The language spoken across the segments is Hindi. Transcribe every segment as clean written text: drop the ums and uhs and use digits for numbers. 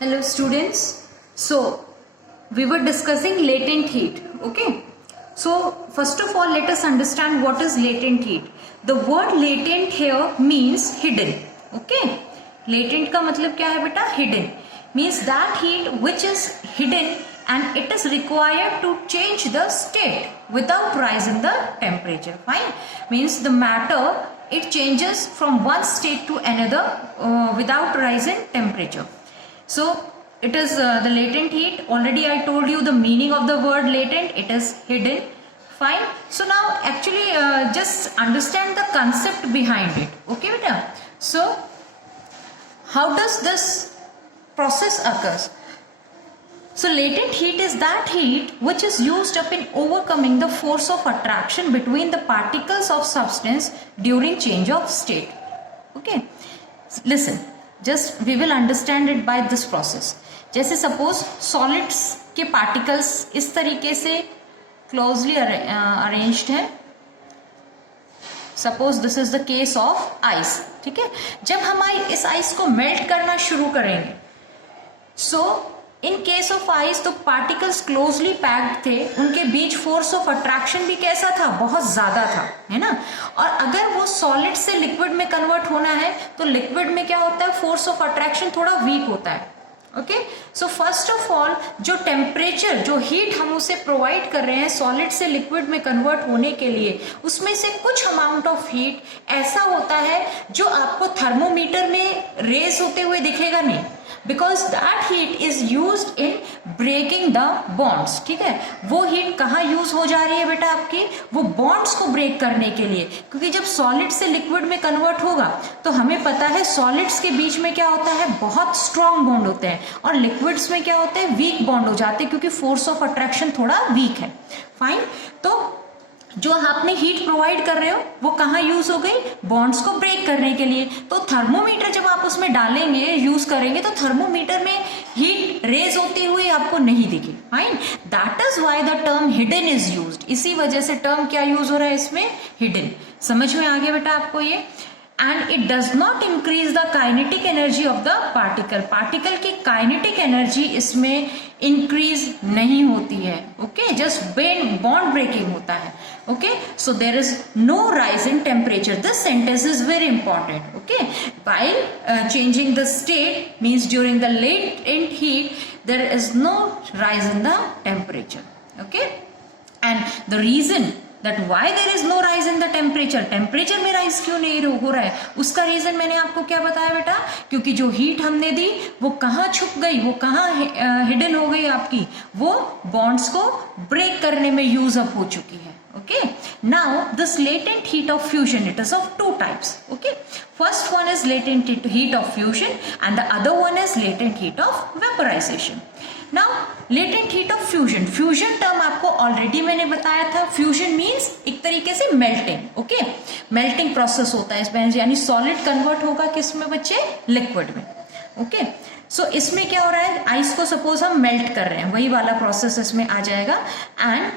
Hello students. So we were discussing latent heat. Okay. So first of all, let us understand what is latent heat. The word latent here means hidden. Okay. Latent का मतलब क्या है बेटा? Hidden means that heat which is hidden and it is required to change the state without rise in the temperature. Fine. Means the matter it changes from one state to another without rise in temperature. So it is the latent heat. Already I told you the meaning of the word latent. It is hidden. Fine. So now actually just understand the concept behind it. Okay beta. So how does this process occurs? So latent heat is that heat which is used up in overcoming the force of attraction between the particles of substance during change of state. Okay. Listen. Just we will understand it by this process. जैसे सपोज सॉलिड्स के पार्टिकल्स इस तरीके से क्लोजली अरेंज्ड है. Suppose this is the case of ice. ठीक है. जब हम इस आइस को मेल्ट करना शुरू करेंगे, सो इन केस ऑफ आइस तो पार्टिकल्स क्लोजली पैक्ड थे, उनके बीच फोर्स ऑफ अट्रैक्शन भी कैसा था? बहुत ज्यादा था, है ना. और अगर वो सॉलिड से लिक्विड में कन्वर्ट होना है तो लिक्विड में क्या होता है? फोर्स ऑफ अट्रैक्शन थोड़ा वीक होता है. Okay. So first of all जो टेम्परेचर, जो हीट हम उसे प्रोवाइड कर रहे हैं सॉलिड से लिक्विड में कन्वर्ट होने के लिए, उसमें से कुछ अमाउंट ऑफ हीट ऐसा होता है जो आपको थर्मोमीटर में रेज होते हुए दिखेगा नहीं, because that heat is used in breaking the bonds. ठीक है. वो हीट कहाँ यूज हो जा रही है बेटा? आपकी वो बॉन्ड्स को ब्रेक करने के लिए. क्योंकि जब सॉलिड से लिक्विड में कन्वर्ट होगा तो हमें पता है सॉलिड्स के बीच में क्या होता है? बहुत स्ट्रॉन्ग बॉन्ड होते हैं, और लिक्विड्स में क्या होते हैं? वीक बॉन्ड हो जाते हैं, क्योंकि फोर्स ऑफ अट्रैक्शन थोड़ा वीक है. फाइन. तो जो आपने हीट प्रोवाइड कर रहे हो वो कहाँ यूज हो गई? बॉन्ड्स को ब्रेक करने के लिए. तो थर्मोमीटर जब आप उसमें डालेंगे, यूज करेंगे, तो थर्मोमीटर में हीट रेज होती हुई आपको नहीं दिखे. Fine. That is why the term hidden is used. इसी वजह से टर्म क्या यूज हो रहा है इसमें? हिडन. समझ में आ गया बेटा आपको ये? And it does not increase the kinetic energy of the particle. Particle की काइनेटिक एनर्जी इसमें इंक्रीज नहीं होती है. ओके. जस्ट बॉन्ड ब्रेकिंग होता है. Okay. So there is no rise in temperature. This sentence is very important. Okay. while changing the state means during the latent heat there is no rise in the temperature. Okay. And the reason that why there is no rise in the temperature, temperature में राइज क्यों नहीं हो रहा है, उसका रीजन मैंने आपको क्या बताया बेटा? क्योंकि जो हीट हमने दी वो कहाँ छुप गई, वो कहाँ हिडन हो गई आपकी? वो बॉन्ड्स को ब्रेक करने में यूज अप हो चुकी है. Okay. Now this latent heat of fusion, it is of two types. Okay. First one is latent heat of fusion and the other one is latent heat of vaporization. Now latent heat of fusion. Fusion term आपको already मैंने बताया था. Fusion means एक तरीके से melting. Okay. Melting process होता है इसमें, यानी solid convert होगा किस में बच्चे? Liquid में. Okay. सो इसमें क्या हो रहा है? आइस को सपोज हम मेल्ट कर रहे हैं, वही वाला प्रोसेस इसमें आ जाएगा. एंड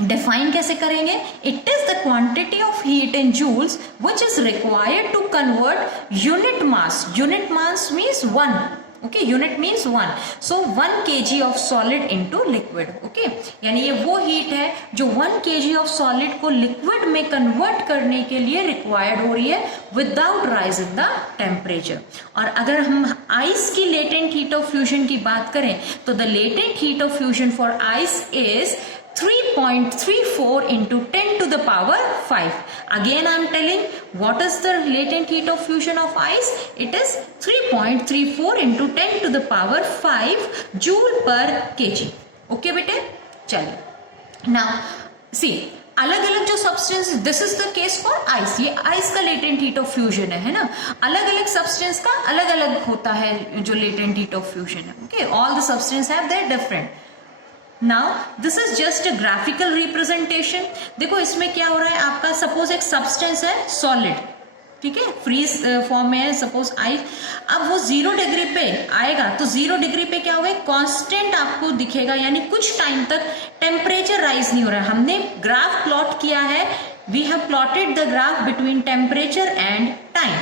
डिफाइन कैसे करेंगे? It is the quantity of heat in joules which is required to convert unit mass. Unit mass means 1. Okay. Unit means 1. So 1 kg of solid into liquid. Okay. यानी ये वो हीट है जो 1 kg ऑफ सॉलिड को लिक्विड में कन्वर्ट करने के लिए रिक्वायर्ड हो रही है without rise in the temperature. और अगर हम आइस की लेटेंट हीट ऑफ फ्यूजन की बात करें तो the latent heat of fusion for ice is 3.34 into 10 to the power 5. Again I am telling what is the latent heat of fusion of ice? It is 3.34 into 10 to the power 5 joule per kg. Okay बेटे? चलिए. Now see, अलग अलग जो substance, this is the case for ice. ये आइस का लेटेंट हीट ऑफ फ्यूजन है ना. अलग अलग सब्सटेंस का अलग अलग होता है जो लेटेंट हीट ऑफ फ्यूजन है. Okay. All the substance have their different. Now this is just a graphical representation. देखो इसमें क्या हो रहा है आपका? सपोज एक सब्सटेंस है सॉलिड. ठीक है. फ्रीज फॉर्म में है सपोज आइस. अब वो 0 डिग्री पे आएगा तो 0 डिग्री पे क्या होगा? कांस्टेंट आपको दिखेगा, यानी कुछ टाइम तक टेम्परेचर राइज नहीं हो रहा है. हमने ग्राफ प्लॉट किया है. We have plotted the graph between temperature and time.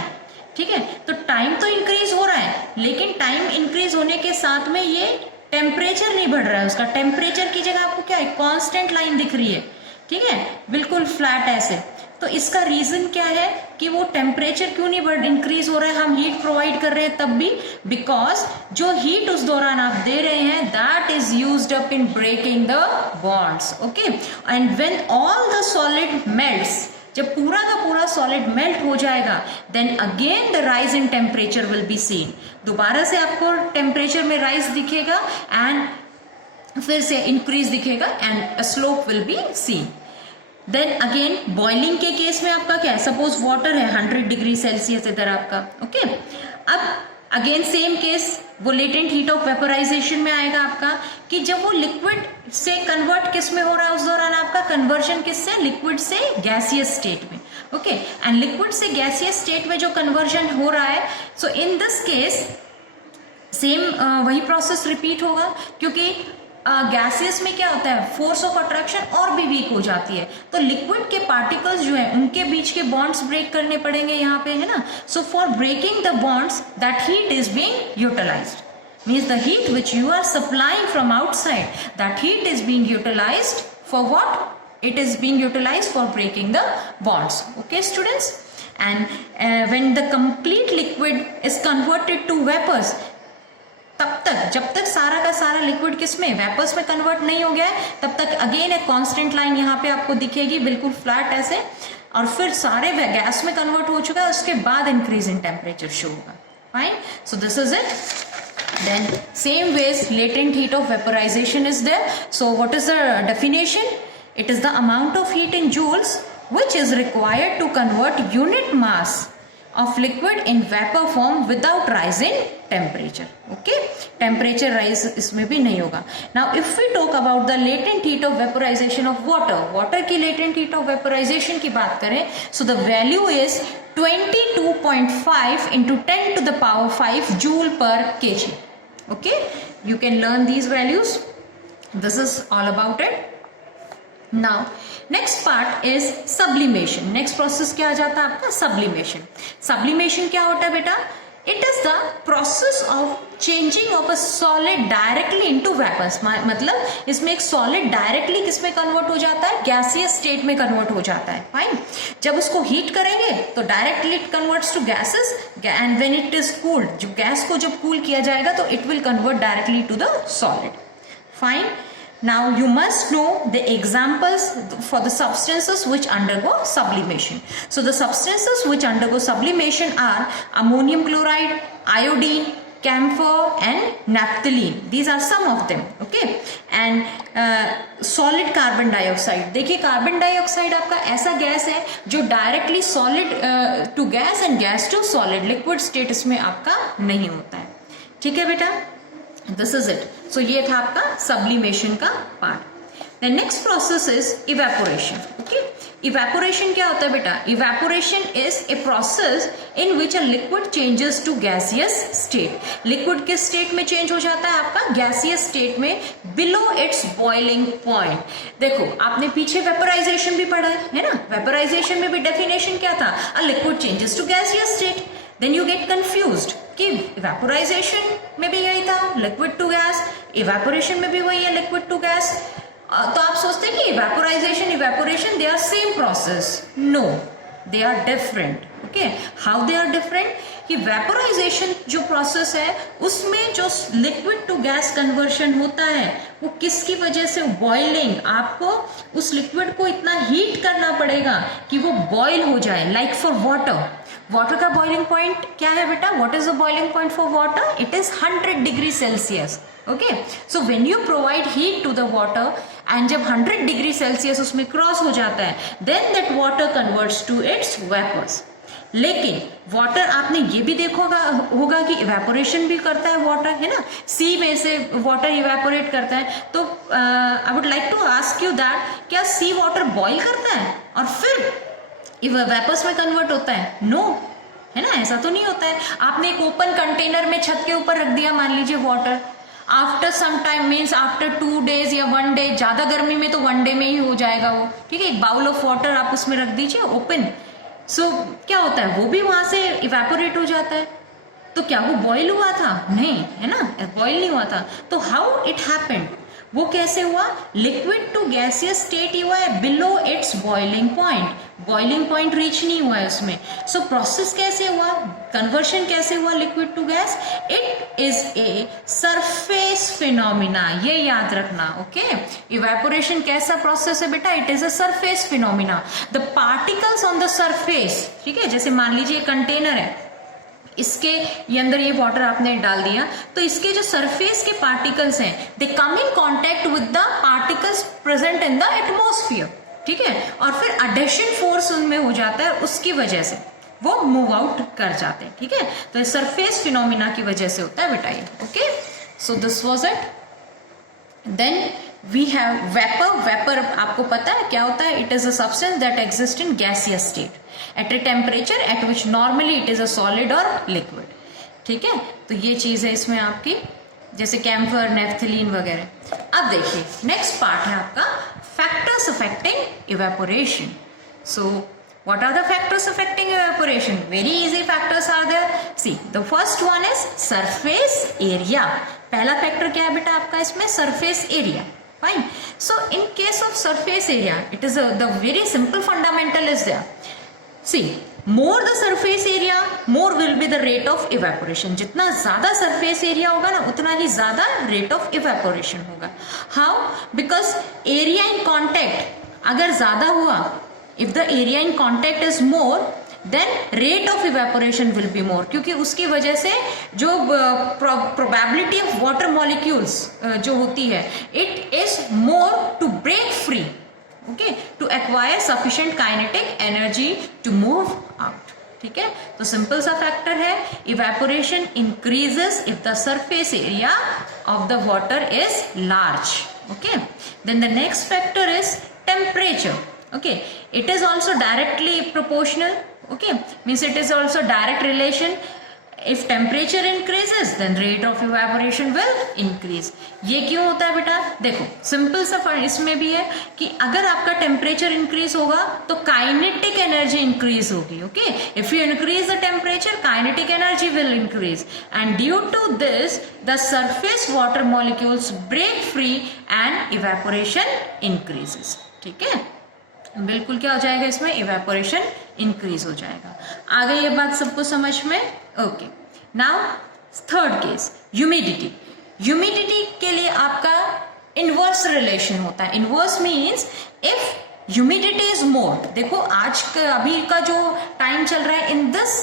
ठीक है। तो टाइम तो इंक्रीज हो रहा है, लेकिन टाइम इंक्रीज होने के साथ में ये टेम्परेचर नहीं बढ़ रहा है, उसका टेम्परेचर की जगह आपको क्या है, कांस्टेंट लाइन दिख रही है, ठीक है, बिल्कुल फ्लैट ऐसे। तो इसका रीजन क्या है कि वो टेम्परेचर क्यों नहीं बढ़ इंक्रीज हो रहा है, हम हीट प्रोवाइड कर रहे हैं तब भी, बिकॉज जो हीट उस दौरान आप दे रहे हैं that is used up in breaking the bonds, okay. And when all the solid melts, जब पूरा का पूरा सॉलिड मेल्ट हो जाएगा, then again the rise in temperature will be seen, दोबारा से आपको टेम्परेचर में राइज दिखेगा एंड फिर से इंक्रीज दिखेगा and a slope will be seen. Then again boiling के केस में आपका क्या है, सपोज वाटर है 100 डिग्री सेल्सियस इधर आपका, ओके। अब अगेन सेम केस, वो लेटेंट हीट ऑफ वेपोराइजेशन में आएगा आपका कि जब वो लिक्विड से कन्वर्ट किस में हो रहा है, उस दौरान आपका कन्वर्जन किससे, लिक्विड से गैसियस स्टेट में, ओके। एंड लिक्विड से गैसियस स्टेट में जो कन्वर्जन हो रहा है, सो इन दिस केस सेम वही प्रोसेस रिपीट होगा, क्योंकि गैसियस में क्या होता है, फोर्स ऑफ अट्रैक्शन और भी वीक हो जाती है, तो लिक्विड के पार्टिकल्स जो है उनके बीच के बॉन्ड्स ब्रेक करने पड़ेंगे यहाँ पे, है ना। So for breaking the bonds that heat is being utilized, means the heat which you are supplying from outside, that heat is being utilized for what, it is being utilized for breaking the bonds, okay students। and when the complete liquid is converted to vapors, तब तक जब तक सारा का सारा लिक्विड किस में, वेपर्स में कन्वर्ट नहीं हो गया है, तब तक अगेन एक कांस्टेंट लाइन यहाँ पे आपको दिखेगी बिल्कुल फ्लैट ऐसे, और फिर सारे गैस में कन्वर्ट हो चुका है, उसके बाद इंक्रीज इन टेम्परेचर शो होगा, fine. So this is it. Then same ways latent heat of vaporization is there. So what is the definition? It is the amount of heat in joules which is required to convert unit mass of liquid in vapor form without rise in temperature. Okay, temperature rise इसमें भी नहीं होगा. Now if we talk about the latent heat of vaporization of water, water की latent heat of vaporization की बात करें, so the value is 22.5 into 10 to the power 5 joule per kg. Okay, you can learn these values. This is all about it. Now next part is sublimation. Next process क्या आ जाता है आपका, sublimation. Sublimation क्या होता है बेटा? It is the process of changing of a solid directly into vapors. मतलब इसमें एक solid directly किस में convert हो जाता है, gaseous state में convert हो जाता है. Fine. जब उसको heat करेंगे तो directly it converts to gases, and when it is cooled, जब गैस को जब cool किया जाएगा तो it will convert directly to the solid. Fine. Now you must know the examples for the substances which undergo sublimation. So the substances which undergo sublimation are ammonium chloride, iodine, camphor and naphthalene. These are some of them. Okay. And solid carbon dioxide. देखिए कार्बन डाइऑक्साइड आपका ऐसा गैस है जो directly solid to gas and gas to solid liquid state इसमें आपका नहीं होता है. ठीक है बेटा, दिस इज इट. सो ये था आपका सब्लिमेशन का part. The next process is evaporation. Okay, evaporation क्या होता है बेटा? Evaporation is a process in which a liquid changes to gaseous state. Liquid किस स्टेट में चेंज हो जाता है आपका? गैसियस स्टेट में, बिलो इट्स बॉइलिंग पॉइंट. देखो आपने पीछे वेपोराइजेशन भी पढ़ा है ना. वेपोराइजेशन में भी डेफिनेशन क्या था? A liquid changes to gaseous state. Then you get confused कि इवेपोराइजेशन में भी यही था, लिक्विड टू गैस. इवेपोरेशन में भी वही है, लिक्विड टू गैस. तो आप सोचते हैं कि evaporation they are same process. No, they are different. Okay, how they are different? कि वेपोराइजेशन जो प्रोसेस है उसमें जो लिक्विड टू गैस कन्वर्शन होता है वो किसकी वजह से? बॉइलिंग. आपको उस लिक्विड को इतना हीट करना पड़ेगा कि वो बॉइल हो जाए. लाइक फॉर वाटर, वाटर का बॉइलिंग पॉइंट क्या है बेटा? What is the boiling point for water? It is 100 degree Celsius. Okay, so when you provide heat to the water and जब 100 डिग्री सेल्सियस उसमें क्रॉस हो जाता है, then that water converts to its vapours. लेकिन वाटर आपने ये भी देखा होगा कि इवेपोरेशन भी करता है वाटर, है ना. सी में से वाटर इवेपोरेट करता है. तो I would like to ask you that, क्या सी वाटर बॉइल करता है और फिर वेपर्स में कन्वर्ट होता है? नो, है ना, ऐसा तो नहीं होता है. आपने एक ओपन कंटेनर में छत के ऊपर रख दिया मान लीजिए water. After some time, means after 2 days या 1 day, ज्यादा गर्मी में तो 1 day में ही हो जाएगा वो. ठीक है, एक बाउल ऑफ वाटर आप उसमें रख दीजिए ओपन. सो क्या होता है, वो भी वहां से इवेपोरेट हो जाता है। तो क्या वो बॉयल हुआ था? नहीं, है ना, बॉयल नहीं हुआ था। तो हाउ इट हैपेंड, वो कैसे हुआ? लिक्विड टू गैसियस स्टेट हुआ है below its boiling point, boiling point reach नहीं हुआ है उसमें। सो प्रोसेस कैसे हुआ, कन्वर्शन कैसे हुआ liquid to gas? It is a surface phenomena, ये याद रखना, ओके। इवेपोरेशन कैसा प्रोसेस है बेटा? It is a surface phenomena. The particles on the surface, ठीक है, जैसे मान लीजिए कंटेनर है, इसके ये अंदर ये वाटर आपने डाल दिया, तो इसके जो सरफेस के पार्टिकल्स हैं, they come in contact with the particles present in the atmosphere, ठीक है, और फिर अडेशन फोर्स उनमें हो जाता है, उसकी वजह से वो मूव आउट कर जाते हैं, ठीक है। तो ये सरफेस फिनोमिना की वजह से होता है बेटा ये, okay. So this was it. Then we have vapour. Vapour आपको पता है क्या होता है? It is a substance that exist in gaseous state at a temperature at which normally it is a solid और लिक्विड, ठीक है। तो ये चीज है इसमें आपकी, जैसे कैम्फर, नेफ्थलीन वगैरह। अब देखिए नेक्स्ट पार्ट है आपका factors affecting evaporation. So what are the factors affecting evaporation? Very easy factors are there. See, the first one is surface area. पहला फैक्टर क्या है बेटा आपका इसमें? surface area. Fine. So in case of surface area, it is the very simple fundamental is there. See, more the surface area, more will be the rate of evaporation. जितना ज्यादा surface area होगा ना, उतना ही ज्यादा rate of evaporation होगा. How? Because area in contact अगर ज्यादा हुआ, if the area in contact is more, then rate of evaporation will be more, क्योंकि उसकी वजह से जो probability of water molecules जो होती है, it is more to break free, okay, to acquire sufficient kinetic energy to move out, ठीक है। तो सिंपल सा फैक्टर है, evaporation increases if the surface area of the water is large, okay. Then the next factor is temperature. Okay, it is also directly proportional, okay, means it is also direct relation. If temperature increases then rate of evaporation will increase. ये क्यों होता है बेटा? देखो सिंपल सा इसमें भी है कि अगर आपका टेम्परेचर इंक्रीज होगा तो काइनेटिक एनर्जी इंक्रीज होगी, okay. If you increase the temperature, kinetic energy will increase, and due to this the surface water molecules break free and evaporation increases, ठीक है। बिल्कुल क्या हो जाएगा इसमें? इवेपोरेशन इंक्रीज हो जाएगा। आ गई ये बात सबको समझ में? Okay. Now third case, humidity. Humidity के लिए आपका इनवर्स रिलेशन होता है। Inverse means if humidity is more, देखो आज अभी का जो टाइम चल रहा है, in this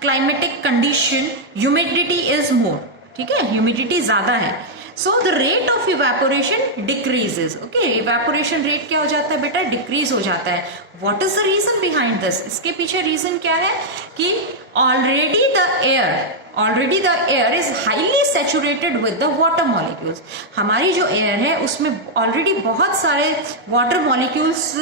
climatic condition humidity is more, ठीक है, ह्यूमिडिटी ज्यादा है। So the rate of evaporation decreases, okay. Evaporation rate क्या हो जाता है बेटा? डिक्रीज हो जाता है। What is the reason behind this? इसके पीछे रीजन क्या है कि already the air is highly saturated with the water molecules. हमारी जो एयर है उसमें ऑलरेडी बहुत सारे वाटर मॉलिक्यूल्स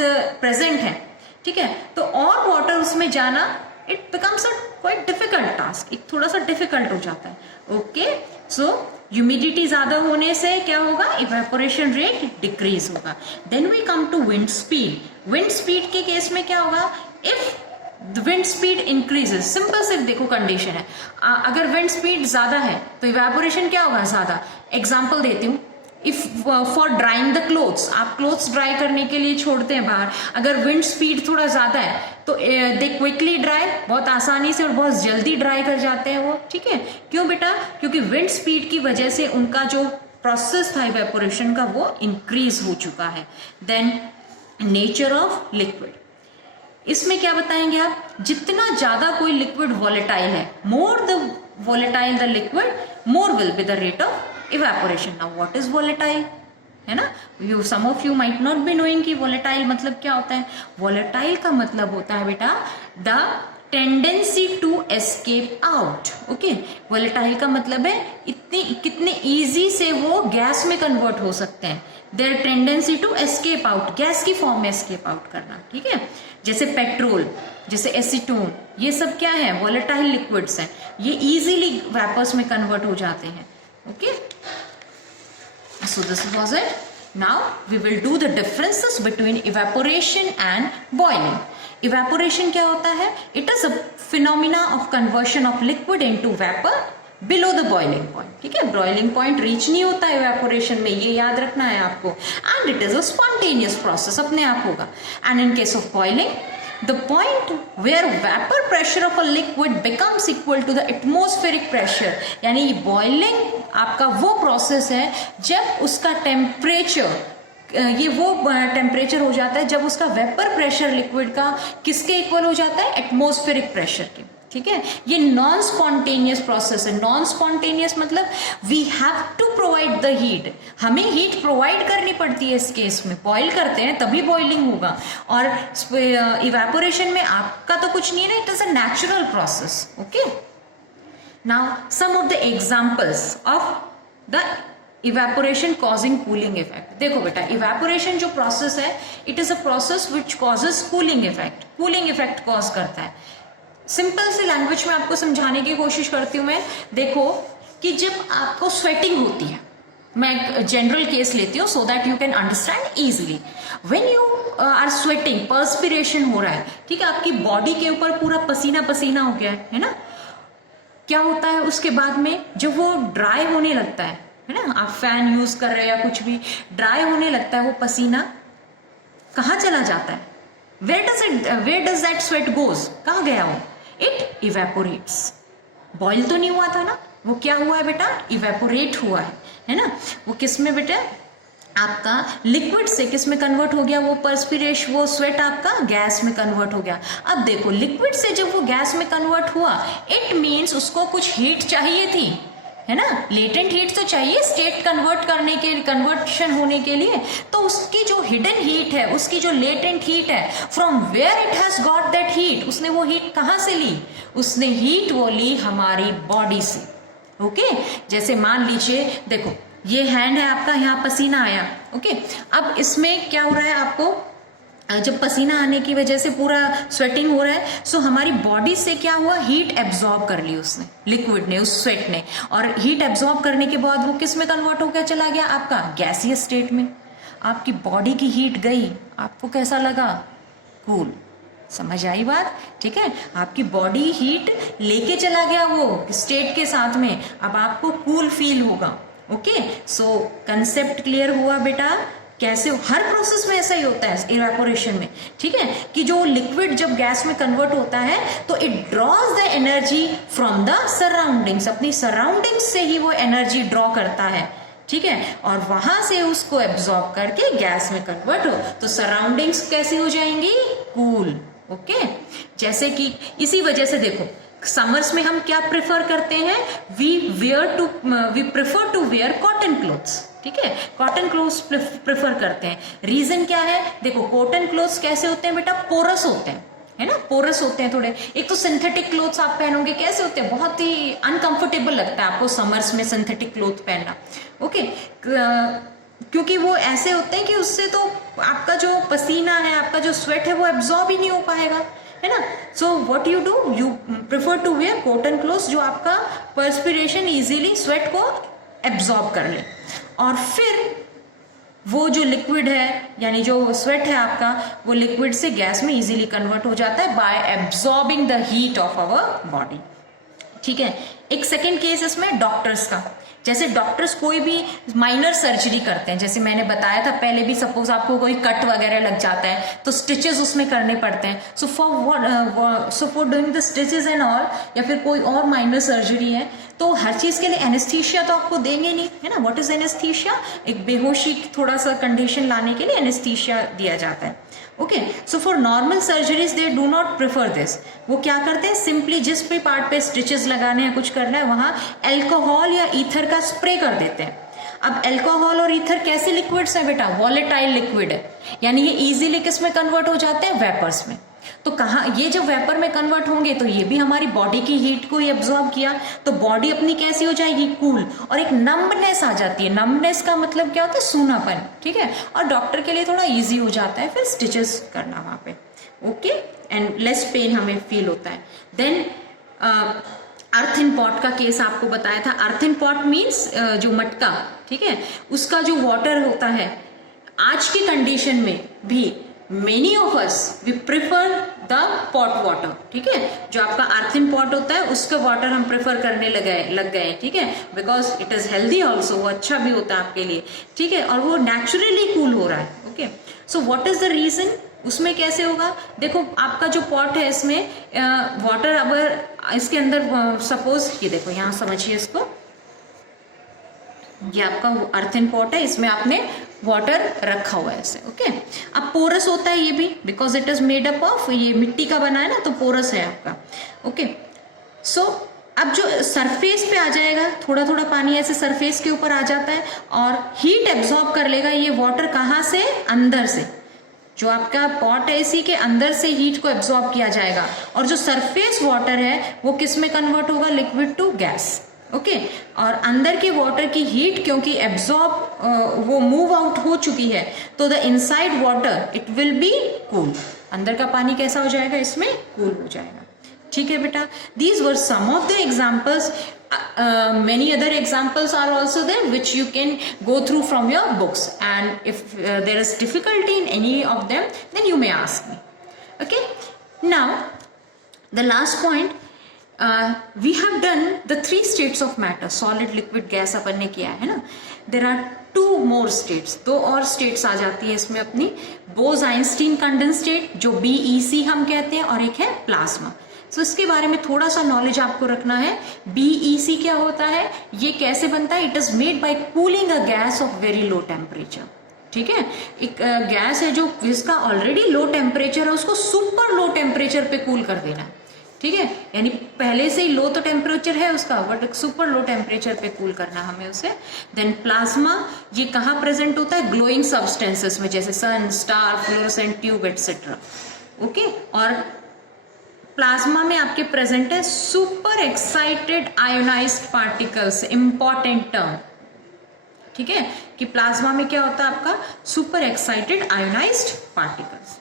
प्रेजेंट हैं, ठीक है। तो और वाटर उसमें जाना, it becomes a quite difficult task, एक थोड़ा सा डिफिकल्ट हो जाता है, ओके। सो ह्यूमिडिटी ज्यादा होने से क्या होगा? इवेपोरेशन रेट डिक्रीज होगा। Then we come to wind speed. Wind speed के केस में क्या होगा? If the wind speed increases, simple सिर्फ देखो कंडीशन है, अगर विंड स्पीड ज्यादा है तो इवेपोरेशन क्या होगा? ज्यादा। एग्जाम्पल देती हूँ, if for drawing the clothes, आप क्लोथ्स ड्राई करने के लिए छोड़ते हैं बाहर, अगर विंड स्पीड थोड़ा ज्यादा है तो दे क्विकली ड्राई, बहुत आसानी से और बहुत जल्दी ड्राई कर जाते हैं वो, ठीक है। क्यों बेटा? क्योंकि विंड स्पीड की वजह से उनका जो प्रोसेस था इवेपोरेशन का वो इंक्रीज हो चुका है। देन नेचर ऑफ लिक्विड, इसमें क्या बताएंगे आप? जितना ज्यादा कोई लिक्विड वॉलेटाइल है, more the volatile the liquid, more will be the rate of evaporation. Now what is volatile? है ना, some of you might not be knowing कि volatile मतलब क्या होता है। volatile का मतलब होता है बेटा the tendency to escape out, okay? volatile का मतलब है कितने easy से वो गैस में कन्वर्ट हो सकते हैं। their tendency to escape out, gas की फॉर्म में escape out करना, ठीक है। जैसे पेट्रोल, जैसे एसीटोन, ये सब क्या है? volatile liquids हैं, ये easily वेपर्स में कन्वर्ट हो जाते हैं, okay? So this was it. Now we will do the differences between evaporation and boiling. Evaporation क्या होता है? It is a phenomena of conversion of liquid into vapour below the boiling point, ठीक है। बॉइलिंग पॉइंट रीच नहीं होता है इवेपोरेशन में, ये याद रखना है आपको। And it is a spontaneous process, अपने आप होगा। And in case of boiling, the point where vapor pressure of a liquid becomes equal to the atmospheric pressure, यानी बॉइलिंग आपका वो प्रोसेस है जब उसका टेम्परेचर, ये वो टेम्परेचर हो जाता है जब उसका वेपर प्रेशर लिक्विड का किसके इक्वल हो जाता है? एटमॉस्फेरिक प्रेशर के, ठीक है। ये नॉन स्पॉन्टेनियस प्रोसेस है। नॉन स्पॉन्टेनियस मतलब we have to provide the heat, हमें हीट प्रोवाइड करनी पड़ती है। इस केस में बॉइल करते हैं तभी बॉइलिंग होगा, और इवेपोरेशन में आपका तो कुछ नहीं है ना, it is a natural process. Okay, now some of the examples of the evaporation causing cooling effect. देखो बेटा, इवेपोरेशन जो प्रोसेस है, it is a process which causes cooling effect, cooling effect cause करता है। सिंपल सी लैंग्वेज में आपको समझाने की कोशिश करती हूं मैं। देखो कि जब आपको स्वेटिंग होती है, मैं एक जनरल केस लेती हूँ so that you can understand easily. When you are sweating, perspiration हो रहा है, ठीक है, आपकी बॉडी के ऊपर पूरा पसीना पसीना हो गया है ना, क्या होता है उसके बाद में जब वो ड्राई होने लगता है ना, आप फैन यूज कर रहे हैं या कुछ भी, ड्राई होने लगता है वो पसीना, कहाँ चला जाता है? Where does that sweat goes? कहाँ गया वो? It evaporates. बॉइल तो नहीं हुआ था ना, वो क्या हुआ है बेटा? इवेपोरेट हुआ है ना। वो किस में बेटा? आपका लिक्विड से किस में कन्वर्ट हो गया? वो पर्सपिरेशन, वो स्वेट आपका गैस में कन्वर्ट हो गया। अब देखो, लिक्विड से जब वो गैस में कन्वर्ट हुआ, इट मीन्स उसको कुछ हीट चाहिए थी, है ना। लेटेंट हीट तो चाहिए स्टेट कन्वर्ट करने के, कन्वर्शन होने के लिए। तो उसकी जो हिडन हीट है, उसकी जो लेटेंट हीट है, from where it has got that heat, उसने वो हीट कहाँ से ली? उसने हीट वो ली हमारी बॉडी से। ओके, जैसे मान लीजिए, देखो ये हैंड है आपका, यहाँ पसीना आया। ओके, अब इसमें क्या हो रहा है आपको? जब पसीना आने की वजह से पूरा स्वेटिंग हो रहा है, सो हमारी बॉडी से क्या हुआ? हीट एब्जॉर्ब कर ली उसने, लिक्विड ने, उस स्वेट ने। और हीट एब्जॉर्ब करने के बाद वो किस में कन्वर्ट होकर चला गया? आपका गैसियस स्टेट में। आपकी बॉडी की हीट गई, आपको कैसा लगा? कूल। समझ आई बात? ठीक है, आपकी बॉडी हीट लेके चला गया वो स्टेट के साथ में, अब आपको कूल फील होगा। ओके, सो कंसेप्ट क्लियर हुआ बेटा? कैसे हर प्रोसेस में ऐसा ही होता है इवेपोरेशन में, ठीक है, कि जो लिक्विड जब गैस में कन्वर्ट होता है तो it drawers the energy from the surroundings, अपनी सराउंडिंग्स से ही वो एनर्जी ड्रॉ करता है, ठीक है, और वहां से उसको एब्जॉर्ब करके गैस में कन्वर्ट हो, तो सराउंडिंग्स कैसी हो जाएंगी? कूल। ओके, जैसे कि इसी वजह से देखो, समर्स में हम क्या प्रेफर करते हैं? We prefer to wear cotton clothes, ठीक है, कॉटन क्लोथ्स प्रेफर करते हैं। रीजन क्या है? देखो, कॉटन क्लोथ्स कैसे होते हैं बेटा? पोरस होते हैं, है ना, पोरस होते हैं थोड़े। एक तो सिंथेटिक क्लोथ्स आप पहनोगे, कैसे होते हैं? बहुत ही अनकंफर्टेबल लगता है आपको समर्स में सिंथेटिक क्लोथ पहनना। ओके, क्योंकि वो ऐसे होते हैं कि उससे तो आपका जो पसीना है, आपका जो स्वेट है, वो एब्जॉर्ब ही नहीं हो पाएगा, है ना। So what you do, you prefer to wear cotton clothes जो आपका पर्सपिरेशन इजीली स्वेट को एब्जॉर्ब कर ले, और फिर वो जो लिक्विड है, यानी जो स्वेट है आपका, वो लिक्विड से गैस में इजीली कन्वर्ट हो जाता है by absorbing the heat of our body, ठीक है। एक सेकेंड केस इसमें डॉक्टर्स का, जैसे डॉक्टर्स कोई भी माइनर सर्जरी करते हैं, जैसे मैंने बताया था पहले भी, सपोज आपको कोई कट वगैरह लग जाता है तो स्टिचेस उसमें करने पड़ते हैं। So for doing the stitches and all, या फिर कोई और माइनर सर्जरी है, तो हर चीज के लिए एनेस्थीसिया तो आपको देंगे नहीं, है ना। What is anaesthesia? एक बेहोशी थोड़ा सा कंडीशन लाने के लिए एनेस्थीसिया दिया जाता है। Okay, so for normal surgeries they do not prefer this. वो क्या करते हैं? सिंपली जिस भी पार्ट पे स्टिचेस लगाने हैं, कुछ करना है, वहां एल्कोहल या ईथर का स्प्रे कर देते हैं। अब एल्कोहल और ईथर कैसे लिक्विड्स है बेटा? वॉलेटाइल लिक्विड है, यानी ये इजीली किस में कन्वर्ट हो जाते हैं? वेपर्स में। तो कहाँ ये जब वेपर में कन्वर्ट होंगे तो ये भी हमारी बॉडी की हीट को ही एब्जॉर्ब किया, तो बॉडी अपनी कैसी हो जाएगी? कूल, और एक नम्बनेस आ जाती है। नम्बनेस का मतलब क्या होता है? सूनापन, ठीक है, और डॉक्टर के लिए थोड़ा इजी हो जाता है फिर स्टिचेस करना वहां पे। ओके, एंड लेस पेन हमें फील होता है। देन अर्थिन पॉट का केस आपको बताया था। अर्थिन पॉट मीन्स जो मटका, ठीक है, उसका जो वाटर होता है, आज की कंडीशन में भी many of us we prefer the pot water, ठीक है, जो आपका अर्थन पॉट होता है उसका वाटर हम प्रेफर करने लग गए, ठीक है, because it is healthy also, वो अच्छा भी होता है आपके लिए, ठीक है, और वो नेचुरली कूल हो रहा है, okay. So what is the reason, उसमें कैसे होगा, देखो आपका जो पॉट है इसमें वाटर अगर इसके अंदर सपोज ये देखो यहाँ समझिए इसको, ये आपका अर्थन पॉट है, इसमें आपने वाटर रखा हुआ है ऐसे, ओके। अब पोरस होता है ये भी, because it is made up of, ये मिट्टी का बना है ना, तो पोरस है आपका, ओके। सो अब जो सरफेस पे आ जाएगा, थोड़ा थोड़ा पानी ऐसे सरफेस के ऊपर आ जाता है और हीट एब्जॉर्ब कर लेगा ये वाटर, कहाँ से, अंदर से, जो आपका पॉट है इसी के अंदर से हीट को एब्जॉर्ब किया जाएगा, और जो सरफेस वाटर है वो किस में कन्वर्ट होगा, लिक्विड टू गैस, ओके। और अंदर के वाटर की हीट क्योंकि एब्जॉर्ब वो मूव आउट हो चुकी है, तो the inside water it will be cool, अंदर का पानी कैसा हो जाएगा, इसमें कूल हो जाएगा, ठीक है बेटा। These were some of the examples, many other examples are also there which you can go through from your books, and if there is difficulty in any of them then you may ask me, okay. Now the last point, we have done the 3 states of matter, solid, liquid, gas अपन ने किया है ना। there are 2 more states, 2 और states आ जाती है इसमें अपनी, बोस-आइंस्टीन कंडेंसेट जो BEC हम कहते हैं, और एक है प्लाज्मा। तो इसके बारे में थोड़ा सा नॉलेज आपको रखना है। BEC क्या होता है, ये कैसे बनता है, it is made by cooling a gas off very low temperature, ठीक है। एक गैस है जो जिसका ऑलरेडी लो टेम्परेचर है, उसको सुपर लो टेम्परेचर पे कूल कर देना, ठीक है, यानी पहले से ही लो तो टेम्परेचर है उसका, बट सुपर लो टेम्परेचर पे कूल करना हमें उसे। देन प्लाज्मा, ये कहाँ प्रेजेंट होता है, ग्लोइंग सब्सटेंसेस में, जैसे sun, star, fluorescent tube etcetera, okay. और प्लाज्मा में आपके प्रेजेंट है super excited ionized particles, important term, ठीक है, कि प्लाज्मा में क्या होता है आपका, super excited ionized particles,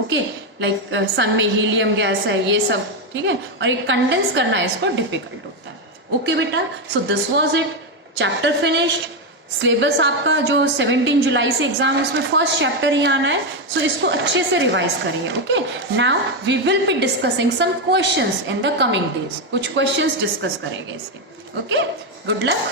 okay. Like sun में हीलियम गैस है, ये सब, ठीक है, और ये कंडेंस करना है इसको डिफिकल्ट होता है, ओके बेटा। सो this was it, chapter finished. Syllabus आपका जो 17 जुलाई से एग्जाम, उसमें फर्स्ट चैप्टर ही आना है, सो इसको अच्छे से रिवाइज करिए, okay. Now we will be discussing some questions in the coming days, कुछ क्वेश्चंस डिस्कस करेंगे इसके, ओके। Good luck.